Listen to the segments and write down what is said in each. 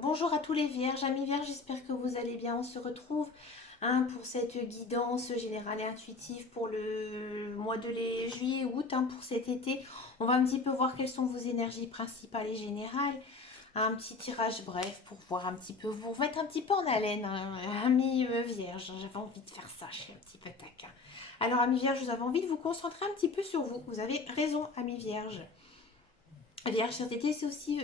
Bonjour à tous les vierges, amis vierges, j'espère que vous allez bien. On se retrouve pour cette guidance générale et intuitive pour le mois de juillet août, pour cet été. On va un petit peu voir quelles sont vos énergies principales et générales. Un petit tirage bref pour voir un petit peu, vous mettre un petit peu en haleine, amis vierges. J'avais envie de faire ça, je suis un petit peu taquin. Alors, amis vierges, vous avez envie de vous concentrer un petit peu sur vous. Vous avez raison, amis vierges. Vierge cet été, c'est aussi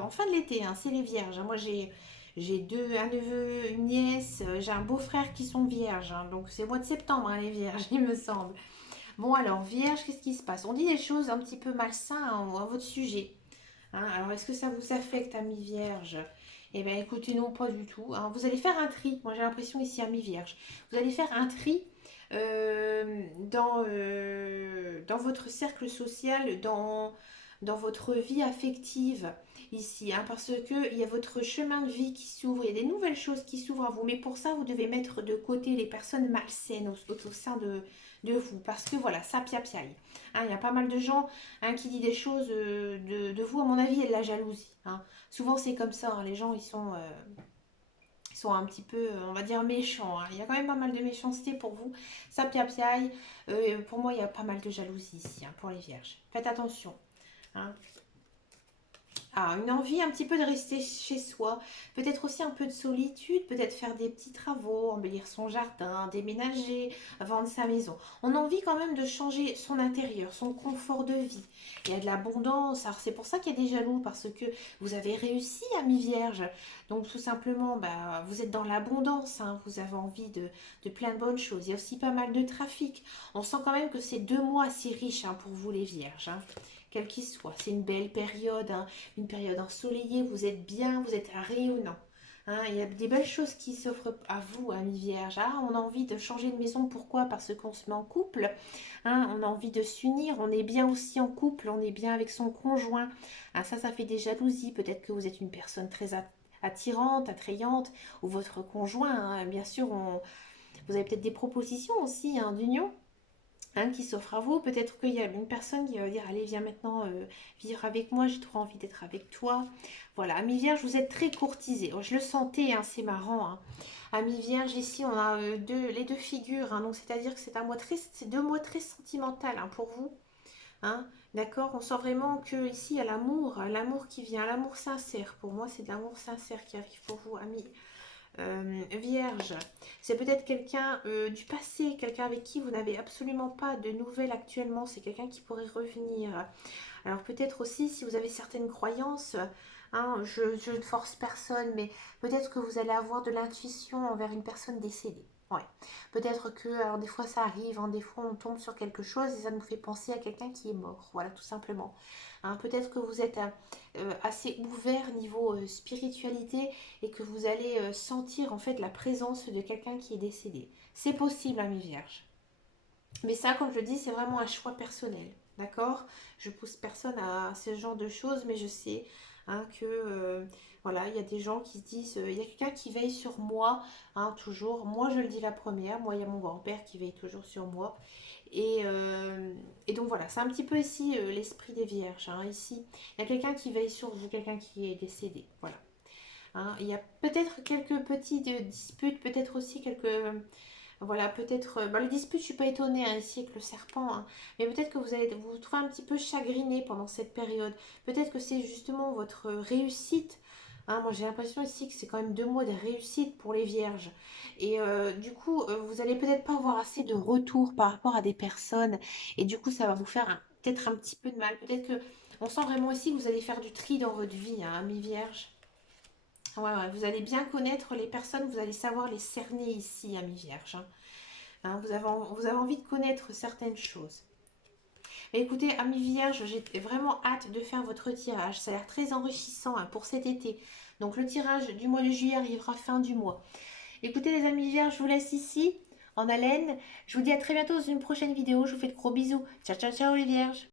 en fin de l'été, c'est les vierges. Moi, un neveu, une nièce, j'ai un beau-frère qui sont vierges. Donc, c'est au mois de septembre, les vierges, il me semble. Bon, alors, vierge, qu'est-ce qui se passe? On dit des choses un petit peu malsaines à votre sujet. Alors, est-ce que ça vous affecte, amis vierges? Eh bien, écoutez, non, pas du tout. Vous allez faire un tri. Moi, j'ai l'impression ici, amis vierges. Vous allez faire un tri dans votre cercle social, dans votre vie affective ici, parce que il y a votre chemin de vie qui s'ouvre, il y a des nouvelles choses qui s'ouvrent à vous, mais pour ça, vous devez mettre de côté les personnes malsaines au sein de vous, parce que voilà, ça piapiaille. Il y a pas mal de gens qui dit des choses de vous, à mon avis, et de la jalousie. Souvent, c'est comme ça, les gens, ils sont un petit peu, on va dire, méchants. Il y a quand même pas mal de méchanceté pour vous. Ça piapiaille. Pour moi, il y a pas mal de jalousie ici, pour les vierges. Faites attention. hein. Une envie un petit peu de rester chez soi, peut-être aussi un peu de solitude, peut-être faire des petits travaux, embellir son jardin, déménager, vendre sa maison. On a envie quand même de changer son intérieur, son confort de vie. Il y a de l'abondance, alors c'est pour ça qu'il y a des jaloux, parce que vous avez réussi, ami vierge. Donc tout simplement, vous êtes dans l'abondance, vous avez envie de plein de bonnes choses. Il y a aussi pas mal de trafic. On sent quand même que c'est 2 mois assez riches pour vous les vierges. Quel qu'il soit. C'est une belle période, une période ensoleillée, vous êtes bien, vous êtes rayonnant. Il y a des belles choses qui s'offrent à vous, amis vierges. On a envie de changer de maison, pourquoi? Parce qu'on se met en couple. On a envie de s'unir, on est bien aussi en couple, on est bien avec son conjoint. Ça fait des jalousies. Peut-être que vous êtes une personne très attirante, attrayante, ou votre conjoint. Bien sûr, vous avez peut-être des propositions aussi d'union qui s'offre à vous. Peut-être qu'il y a une personne qui va dire allez viens maintenant vivre avec moi, j'ai trop envie d'être avec toi. Voilà, Ami Vierge, vous êtes très courtisé. Je le sentais, c'est marrant. Ami Vierge, ici on a les deux figures, donc c'est-à-dire que c'est 2 mois très sentimental pour vous. D'accord, on sent vraiment que ici il y a l'amour qui vient, l'amour sincère. Pour moi, c'est de l'amour sincère qui arrive pour vous, ami Vierge. C'est peut-être quelqu'un du passé, quelqu'un avec qui vous n'avez absolument pas de nouvelles actuellement. C'est quelqu'un qui pourrait revenir. Alors peut-être aussi si vous avez certaines croyances, je ne force personne, mais peut-être que vous allez avoir de l'intuition envers une personne décédée. Ouais. Peut-être que, alors des fois ça arrive, des fois on tombe sur quelque chose et ça nous fait penser à quelqu'un qui est mort. Voilà, tout simplement. Peut-être que vous êtes assez ouvert niveau spiritualité et que vous allez sentir en fait la présence de quelqu'un qui est décédé. C'est possible, ami vierge. Mais ça, comme je dis, c'est vraiment un choix personnel. D'accord? Je pousse personne à ce genre de choses, mais je sais que voilà, il y a des gens qui se disent, il y a quelqu'un qui veille sur moi, toujours. Moi, je le dis la première. Moi, il y a mon grand-père qui veille toujours sur moi. Et donc voilà, c'est un petit peu ici l'esprit des vierges. Ici, il y a quelqu'un qui veille sur vous, quelqu'un qui est décédé. Voilà. Il y a peut-être quelques petites disputes, peut-être aussi quelques voilà, peut-être. Les disputes, je suis pas étonnée ici avec le serpent, mais peut-être que vous allez vous trouver un petit peu chagriné pendant cette période. Peut-être que c'est justement votre réussite. Moi, j'ai l'impression ici que c'est quand même 2 mois de réussite pour les vierges. Et du coup, vous allez peut-être pas avoir assez de retour par rapport à des personnes. Et du coup, ça va vous faire peut-être un petit peu de mal. Peut-être que on sent vraiment ici que vous allez faire du tri dans votre vie, mes vierges. Ouais, vous allez bien connaître les personnes, vous allez savoir les cerner ici, amis vierges. Vous avez envie de connaître certaines choses. Mais écoutez, amis vierges, j'ai vraiment hâte de faire votre tirage. Ça a l'air très enrichissant pour cet été. Donc le tirage du mois de juillet arrivera fin du mois. Écoutez les amis vierges, je vous laisse ici, en haleine. Je vous dis à très bientôt dans une prochaine vidéo. Je vous fais de gros bisous. Ciao, ciao, ciao les vierges.